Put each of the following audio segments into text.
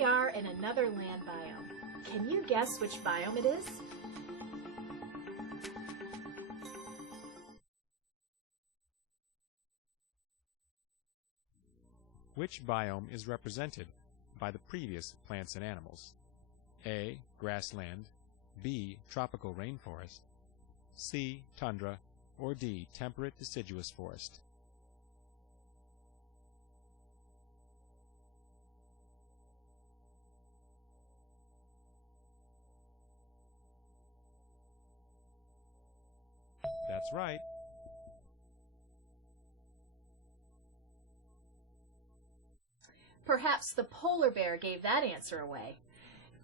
we are in another land biome. Can you guess which biome it is? Which biome is represented by the previous plants and animals? A. Grassland, B. Tropical rainforest, C. Tundra, or D. Temperate deciduous forest? That's right. Perhaps the polar bear gave that answer away.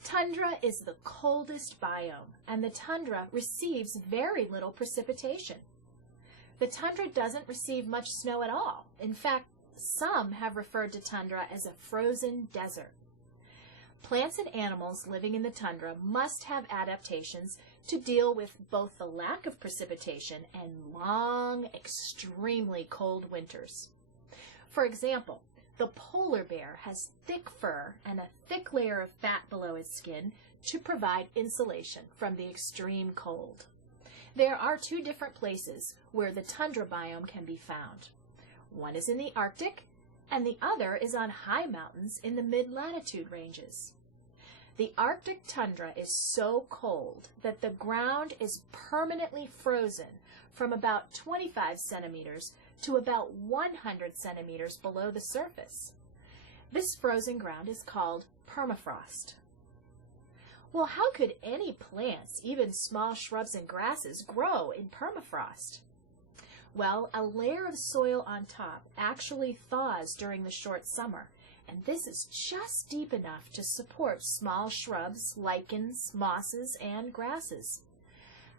Tundra is the coldest biome, and the tundra receives very little precipitation. The tundra doesn't receive much snow at all. In fact, some have referred to tundra as a frozen desert. Plants and animals living in the tundra must have adaptations to deal with both the lack of precipitation and long, extremely cold winters. For example, the polar bear has thick fur and a thick layer of fat below its skin to provide insulation from the extreme cold. There are two different places where the tundra biome can be found. One is in the Arctic, and the other is on high mountains in the mid-latitude ranges. The Arctic tundra is so cold that the ground is permanently frozen from about 25 centimeters to about 100 centimeters below the surface. This frozen ground is called permafrost. Well, how could any plants, even small shrubs and grasses, grow in permafrost? Well, a layer of soil on top actually thaws during the short summer, and this is just deep enough to support small shrubs, lichens, mosses, and grasses.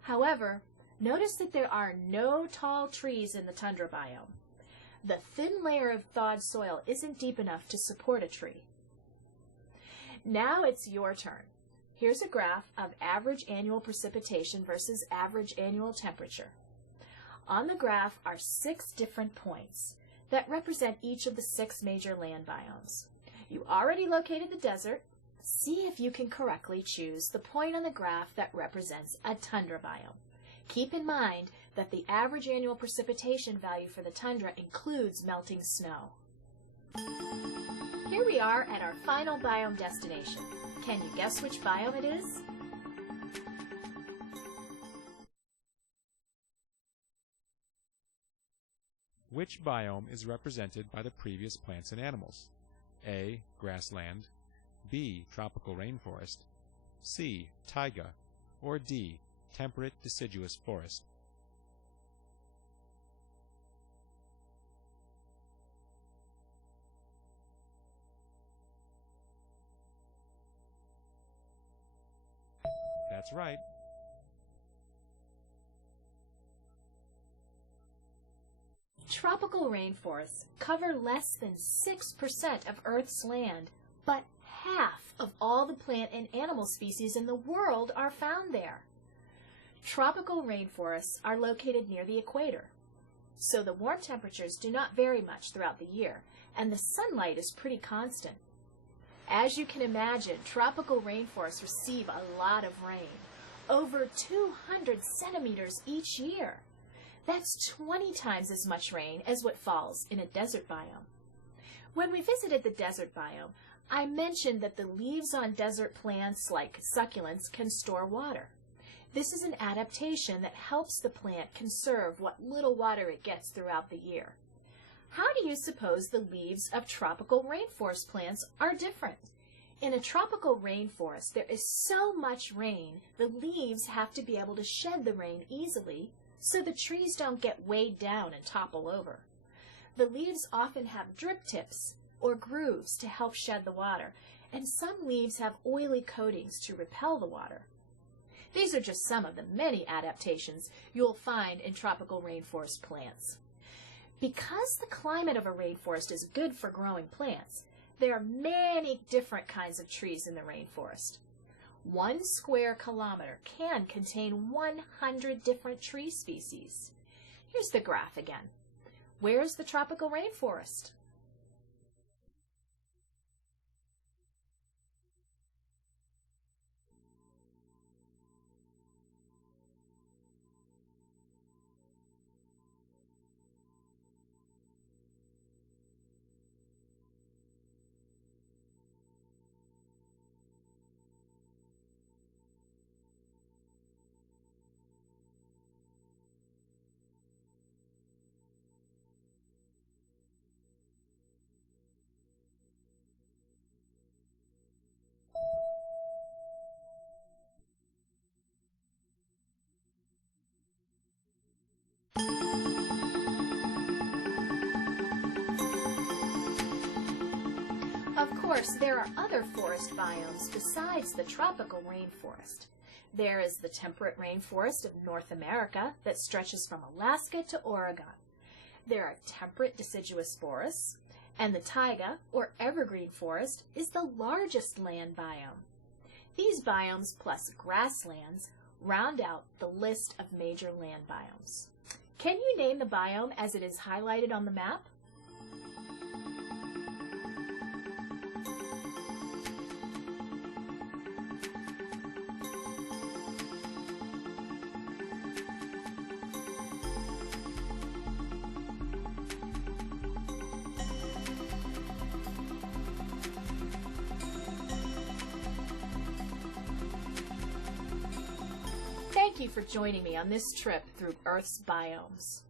However, notice that there are no tall trees in the tundra biome. The thin layer of thawed soil isn't deep enough to support a tree. Now it's your turn. Here's a graph of average annual precipitation versus average annual temperature. On the graph are 6 different points that represent each of the 6 major land biomes. You already located the desert. See if you can correctly choose the point on the graph that represents a tundra biome. Keep in mind that the average annual precipitation value for the tundra includes melting snow. Here we are at our final biome destination. Can you guess which biome it is? Which biome is represented by the previous plants and animals? A. Grassland, B. Tropical rainforest, C. Taiga, or D. Temperate deciduous forest? That's right. Tropical rainforests cover less than 6% of Earth's land, but half of all the plant and animal species in the world are found there. Tropical rainforests are located near the equator, so the warm temperatures do not vary much throughout the year, and the sunlight is pretty constant. As you can imagine, tropical rainforests receive a lot of rain, over 200 centimeters each year. That's 20 times as much rain as what falls in a desert biome. When we visited the desert biome, I mentioned that the leaves on desert plants like succulents can store water. This is an adaptation that helps the plant conserve what little water it gets throughout the year. How do you suppose the leaves of tropical rainforest plants are different? In a tropical rainforest, there is so much rain, the leaves have to be able to shed the rain easily so the trees don't get weighed down and topple over. The leaves often have drip tips or grooves to help shed the water, and some leaves have oily coatings to repel the water. These are just some of the many adaptations you'll find in tropical rainforest plants. Because the climate of a rainforest is good for growing plants, there are many different kinds of trees in the rainforest. 1 square kilometer can contain 100 different tree species. Here's the graph again. Where's the tropical rainforest? Of course, there are other forest biomes besides the tropical rainforest. There is the temperate rainforest of North America that stretches from Alaska to Oregon. There are temperate deciduous forests, and the taiga, or evergreen forest, is the largest land biome. These biomes plus grasslands round out the list of major land biomes. Can you name the biome as it is highlighted on the map? Thank you for joining me on this trip through Earth's biomes.